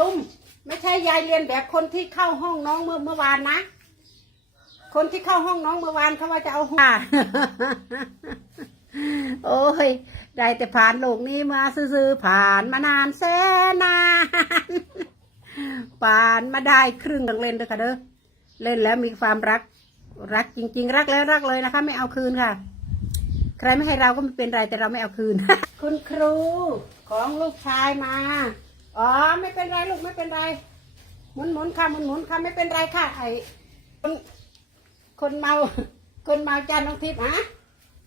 ทุ่ม ไม่ใช่ยายเรียนแบบคนที่เข้าห้องน้องเมื่อเมื่อวานนะ คนที่เข้าห้องน้องเมื่อวานเขาว่าจะเอาห้องโอ้ย ได้แต่ผ่านโลกนี้มาซื่อๆผ่านมานานแสนนานผ่านมาได้ครึ่งดังเล่นด้วยค่ะเด้อเล่นแล้วมีความรักรักจริง ๆ รักแล้วรักเลยนะคะ ไม่เอาคืนค่ะ ใครไม่ให้เราก็ไม่เป็นไรแต่เราไม่เอาคืน คุณครูของลูกชายมา อ๋อไม่เป็นไรลูกไม่เป็นไรหมุนหมุนค่ะหมุนหมุนค่ะไม่เป็นไรค่ะไอคนคนเมา คนเมาจานน้องทิพย์ฮะ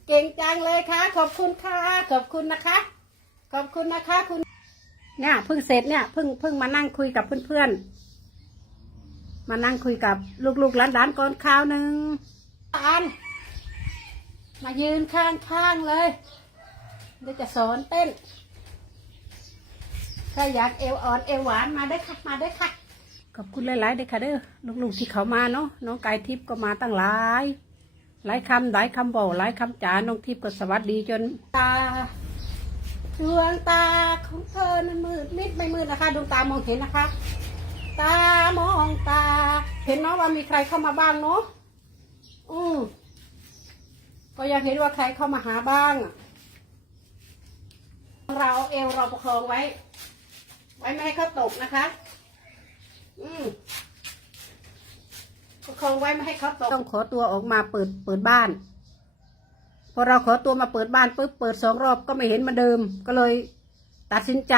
เก่งจังเลยค่ะ ขอบคุณค่ะ ขอบคุณนะคะ ขอบคุณนะคะ คุณ เนี่ยเพิ่งเสร็จเนี่ยเพิ่งเพิ่งมานั่งคุยกับเพื่อนๆมานั่งคุยกับลูกๆหลานๆก่อนข้าวหนึ่งอันมายืนข้างๆเลยเดี๋ยวจะสอนเต้น ถ้าอยากเอวอ่อนเอวหวานมาได้ค่ะมาได้ค่ะ ขอบคุณหลายๆเด้อค่ะเด้อลูกๆที่เขามาเนาะน้องกายทิพย์ก็มาตั้งหลาย หลายคำหลายคำบอกหลายคำจ๋าน้องทิพย์ก็สวัสดีจนตาดวงตาของเธอนั้นมืดมิดไม่มืดนะคะดวงตามองเห็นนะคะ ตามองตา เห็นเนาะว่ามีใครเข้ามาบ้างเนาะอืมก็อยากเห็นว่าใครเข้ามาหาบ้างอะเราเอาเอวเราประคองไว้ ไว้ไม่ให้เขาตกนะคะ อืมประคองไว้ไม่ให้เขาตก ต้องขอตัวออกมาเปิดเปิดบ้าน พอเราขอตัวมาเปิดบ้านปุ๊บเปิดสองรอบก็ไม่เห็นเหมาเดิม ก็เลยตัดสินใจ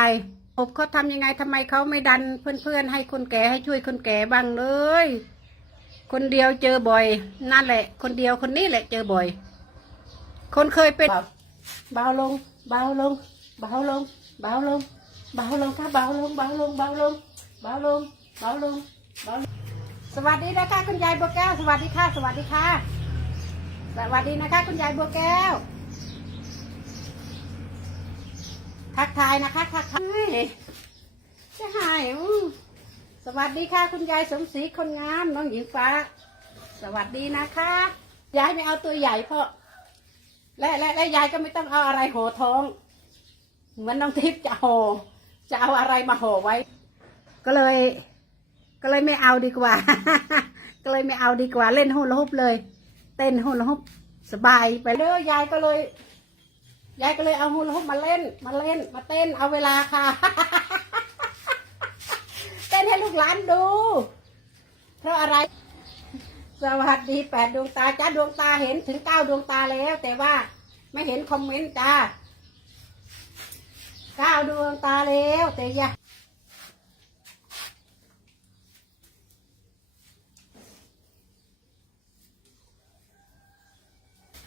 อบเขาทำยังไงทำไมเขาไม่ดันเพื่อนๆให้คนแก่ให้ช่วยคนแก่บ้างเลย คนเดียวเจอบ่อย นั่นแหละ คนเดียวคนนี้แหละเจอบ่อย คนเคยเป็นเบาลง เบาลง เบาลง เบาลง เบาลงค่ะเบาลงเบาลงเบาลงเบาลงเบาลงเบาลง สวัสดีนะคะคุณยายบัวแก้ว สวัสดีค่ะ สวัสดีค่ะ สวัสดีนะคะ คุณยายบัวแก้ว ทักทายนะคะทักทายจะหายอืมสวัสดีค่ะ คุณยายสมศรีคนงามน้องหญิงฟ้า สวัสดีนะคะยายไม่เอาตัวใหญ่เพราะและและและยายก็ไม่ต้องเอาอะไรห่อท้องเหมือนน้องทิพย์จะห่อ จะเอาอะไรมาห่อไว้ ก็เลย ก็เลยไม่เอาดีกว่า ก็เลยไม่เอาดีกว่าเล่นฮูลาฮุปเลย เต้นฮูลาฮุปสบายไปเลยยายก็เลย ยายก็เลยเอาฮูลาฮุปมาเล่น มาเล่น มาเต้นเอาเวลาค่ะ เต้นให้ลูกหลานดู เพราะอะไร สวัสดีแปดดวงตาจ้าดวงตาเห็นถึงเก้าดวงตาแล้ว แต่ว่าไม่เห็นคอมเมนต์จ้าเก้าดวงตาแล้วแต่อย่า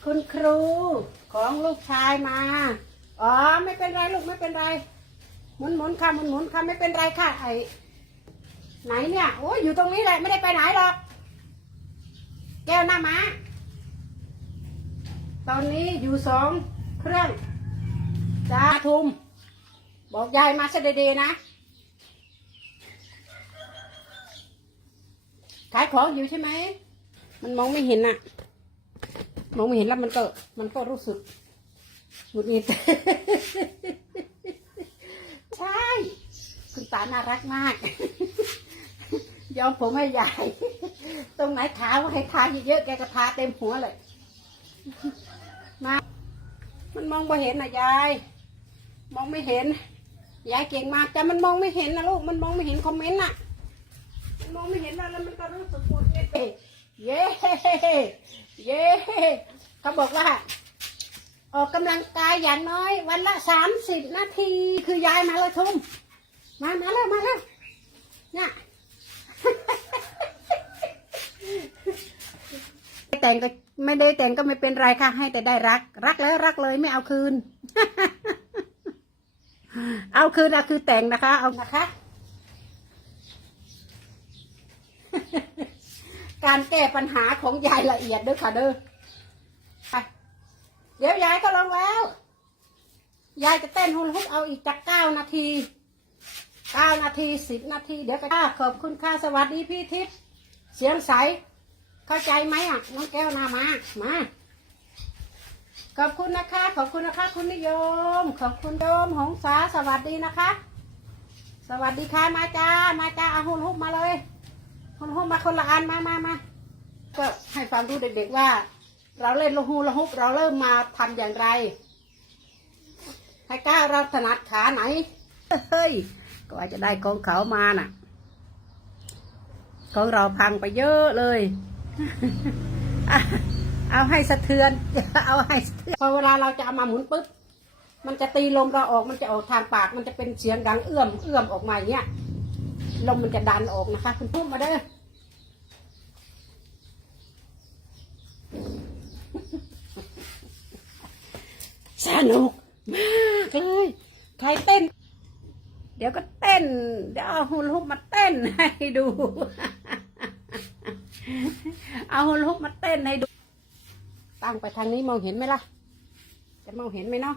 คุณครูของลูกชายมา อ๋อ ไม่เป็นไรลูกไม่เป็นไร หมุนหมุนค่ะหมุนหมุนค่ะไม่เป็นไรค่ะไอไหนเนี่ยโอ้ยอยู่ตรงนี้แหละไม่ได้ไปไหนหรอก แก้วหน้าม้าตอนนี้อยู่สองเครื่องจ้าทุม บอกยายมาเสด็จๆนะ ขายของอยู่ใช่ไหม มันมองไม่เห็นน่ะมองไม่เห็นแล้วมันก็ มันก็รู้สึกหงุดหงิดใช่ คุณตาน่ารักมากยอมผมให้ใหญ่ตรงไหนขาวให้ทาเยอะๆแกก็ทาเต็มหัวเลย มา มันมองไม่เห็นนะยาย มองไม่เห็น ยายเก่งมากแต่มันมองไม่เห็นนะลูกมันมองไม่เห็นคอมเมนต์น่ะ มันมองไม่เห็นแล้วแล้วมันก็รู้สึกหงุดหงิดเย้เย้เขาบอกว่า ออกกำลังกายอย่างน้อย วันละสามสิบนาที คือยายมาเลยทุ่มมามาแล้วมาแล้วเนี่ยแต่งก็ไม่ได้แต่งก็ไม่เป็นไรค่ะให้แต่ได้รัก รักแล้วรักเลยไม่เอาคืน เอาคืนเอาคือแต่งนะคะ เอานะคะ การแก้ปัญหาของยายละเอียดด้วยค่ะเด้อเดี๋ยวยายก็ลงแล้ว ยายจะเต้นฮุลฮุปเอาอีกจากเก้านาทีเก้านาทีสิบนาที เดี๋ยวก็อะขอบคุณค่ะสวัสดีพี่ทิพย์เสียงใส เข้าใจไหมอะ น้องแก้วนามา มา ขอบคุณนะคะ ขอบคุณนะคะ คุณนิยม ขอบคุณโยมหงษาสวัสดีนะคะ สวัสดีค่ะมาจ้ามาจ้าเอาหุ่นหุบมาเลยหุ่นหุบมาคนละอันมามามาก็ให้ความรู้เด็กๆว่า เราเล่นละหูละฮุบเราเริ่มมาทำอย่างไรให้ก้าวเราถนัดขาไหนเฮ้ยก็อาจจะได้ของเขามาน่ะ ของเราพังไปเยอะเลย เอาให้สะเทือน เอาให้สะเทือนพอเวลาเราจะเอามาหมุนปุ๊บ มันจะตีลมเราออก มันจะออกทางปาก มันจะเป็นเสียงดังเอื้อมเอื้อมออกมาอย่างเงี้ย ลมมันจะดันออกนะคะ คุณพุ่มมาเด้อสนุกมากเลย ใครเต้น เดี๋ยวก็เต้น เดี๋ยวเอาหุ่นหุบมาเต้นให้ดู เอาหุ่นหุบมาเต้นให้ดู ตั้งไปทางนี้มองเห็นไหมล่ะ จะมองเห็นไหมเนาะ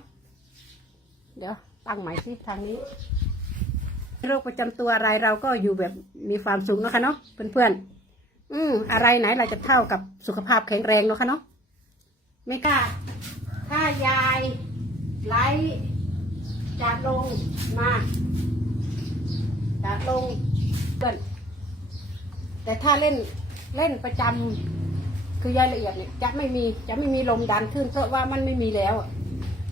เดี๋ยวตั้งใหม่สิทางนี้ โรคประจำตัวอะไรเราก็อยู่แบบมีความสุขเนอะคะเนาะเพื่อนๆ อืมอะไรไหนเราจะเท่ากับสุขภาพแข็งแรงเนอะคะเนาะ ไม่กล้า ถ้ายายไลฟ์จากลงมาจากลงเพื่อนแต่ถ้าเล่นเล่นประจำ คือยายละเอียดเนี่ยจะไม่มีจะไม่มีลมดันขึ้นเพราะว่ามันไม่มีแล้วอะ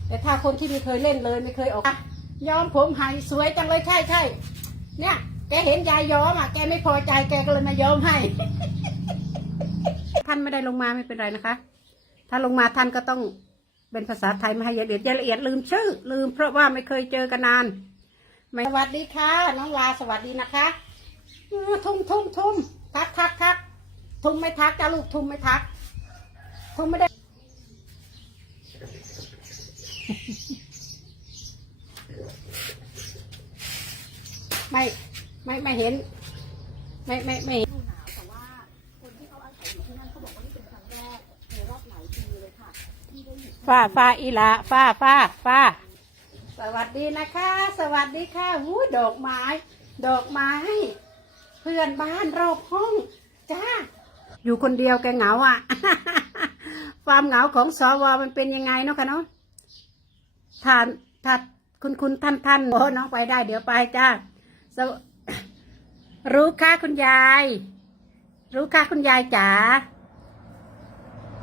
แต่ถ้าคนที่ไม่เคยเล่นเลยไม่เคยออกอะย้อมผมใหายสวยจังเลยใช่ใช่เนี่ยแกเห็นยายย้อมอะแกไม่พอใจแกก็เลยมาย้อมให้ ท่านไม่ได้ลงมาไม่เป็นไรนะคะ ถ้าลงมาท่านก็ต้องเป็นภาษาไทยมาให้ละเอียดละเอียดลืมชื่อ ลืมเพราะว่าไม่เคยเจอกันนานไม่สวัสดีค่ะ น้องลาสวัสดีนะคะเออทุ่มทุ่มทุ่มทักทักทัก ทุ่มไม่ทักจ้าลูกทุ่มไม่ทัก ทุ่มไม่ได้ ไม่ไม่ไม่เห็น ไม่ไม่ไม่เห็นแต่ว่าคนที่เขาอาศัยอยู่ที่นั่นเขาบอกว่านี่เป็นครั้งแรกในรอบหลายปีเลยค่ะที่ได้เห็นฟ้าฟ้าอีละฟ้าฟ้าฟ้าสวัสดีนะคะ สวัสดีค่ะหูดอกไม้ ดอกไม้ เพื่อนบ้านรอบห้อง จ้า อยู่คนเดียวแกเหงาอะ ความเหงาของสวมันเป็นยังไงเนาะคะเนาะท่านถ้านคุณคุณท่านท่านโอ้น้องไปได้ เดี๋ยวไปจ้ารู้ค่ะคุณยาย รู้ค่ะคุณยายจ๋า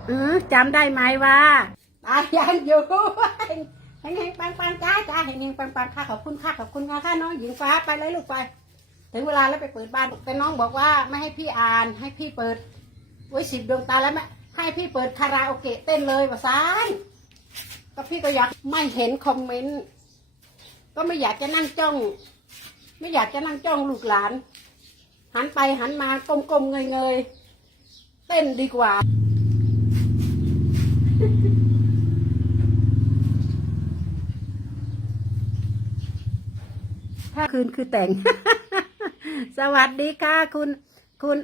เออจำได้ไหมว่าตายังอยู่เฮงเฮงปังปังจ้าจ้าเฮงเฮงปังปังค่ะขอบคุณค่ะขอบคุณค่ะค่ะน้องหญิงฟ้าไปเลยลูกไป ถึงเวลาแล้วไปเปิดบ้านแต่น้องบอกว่าไม่ให้พี่อ่านให้พี่เปิด ไว้สิบดวงตาแล้วไม่ให้พี่เปิดคาราโอเกะเต้นเลยว่าซานก็พี่ก็อยากไม่เห็นคอมเมนต์ก็ไม่อยากจะนั่งจ้อง ไม่อยากจะนั่งจ้องลูกหลาน หันไปหันมากลมๆเงยๆเต้นดีกว่าถ้าคืนคือแต่ง สวัสดีค่ะคุณคุณ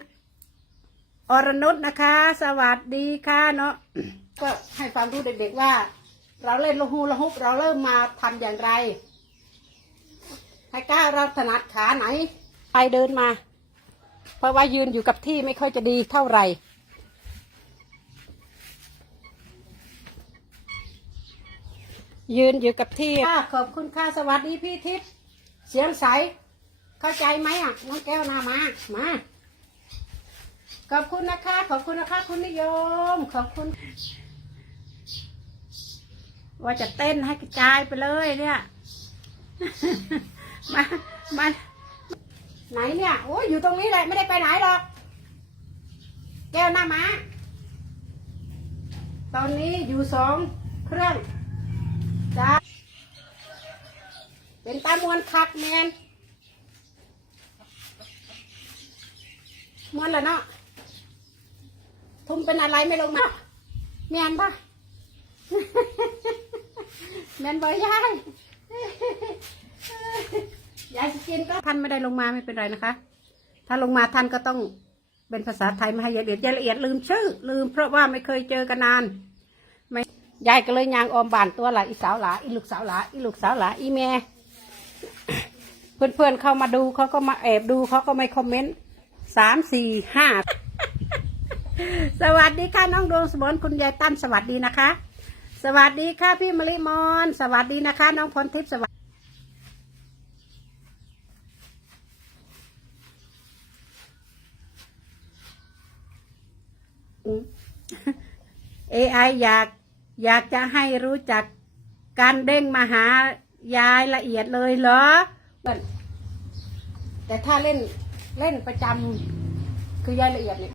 อรนุชนะคะ สวัสดีค่ะเนาะก็ให้ความรู้เด็กๆว่า เราเล่นละหูละฮุบเราเริ่มมาทำอย่างไรให้ก้าวเราถนัดขาไหน ไปเดินมา เพราะว่ายืนอยู่กับที่ไม่ค่อยจะดีเท่าไหร่ยืนอยู่กับที่ค่ะขอบคุณค่ะสวัสดีพี่ทิพย์เสียงใส เข้าใจไหมอะน้องแก้วนามา มา ขอบคุณนะคะ ขอบคุณนะคะ คุณนิยม ขอบคุณ ว่าจะเต้นให้กระจายไปเลยเนี่ย มามาไหนเนี่ยโอ้ยอยู่ตรงนี้แหละไม่ได้ไปไหนหรอก แก้วหน้ามาตอนนี้อยู่สองเครื่องจ้าเป็นตามวนคักแมนมวนละเนาะ ทุ่มเป็นอะไรไม่ลงมาแมนปะแมนบอยยายยายจะกินก็ท่านไม่ได้ลงมาไม่เป็นไรนะคะ ถ้าลงมาท่านก็ต้องเป็นภาษาไทยมาให้ละเอียดละเอียดลืมชื่อ ลืมเพราะว่าไม่เคยเจอกันนานไม่ยายก็เลยยางออมบานตัวหละอีสาวหลาอีลูกสาวหลาอีลูกสาวหลาอีแม่เพื่อนๆเข้ามาดูเขาก็มาแอบดูเขาก็ไม่คอมเมนต์สามสี่ห้า สวัสดีค่ะน้องดวงสมบูรณ์คุณยายตั้มสวัสดีนะคะ สวัสดีค่ะพี่มลิมอนสวัสดีนะคะ น้องพรทิพย์สวัสดีเอไออยากอยากจะให้รู้จักการเด้งมาหายายละเอียดเลยเหรอแต่ถ้าเล่นเล่นประจำคือยายละเอียดเลย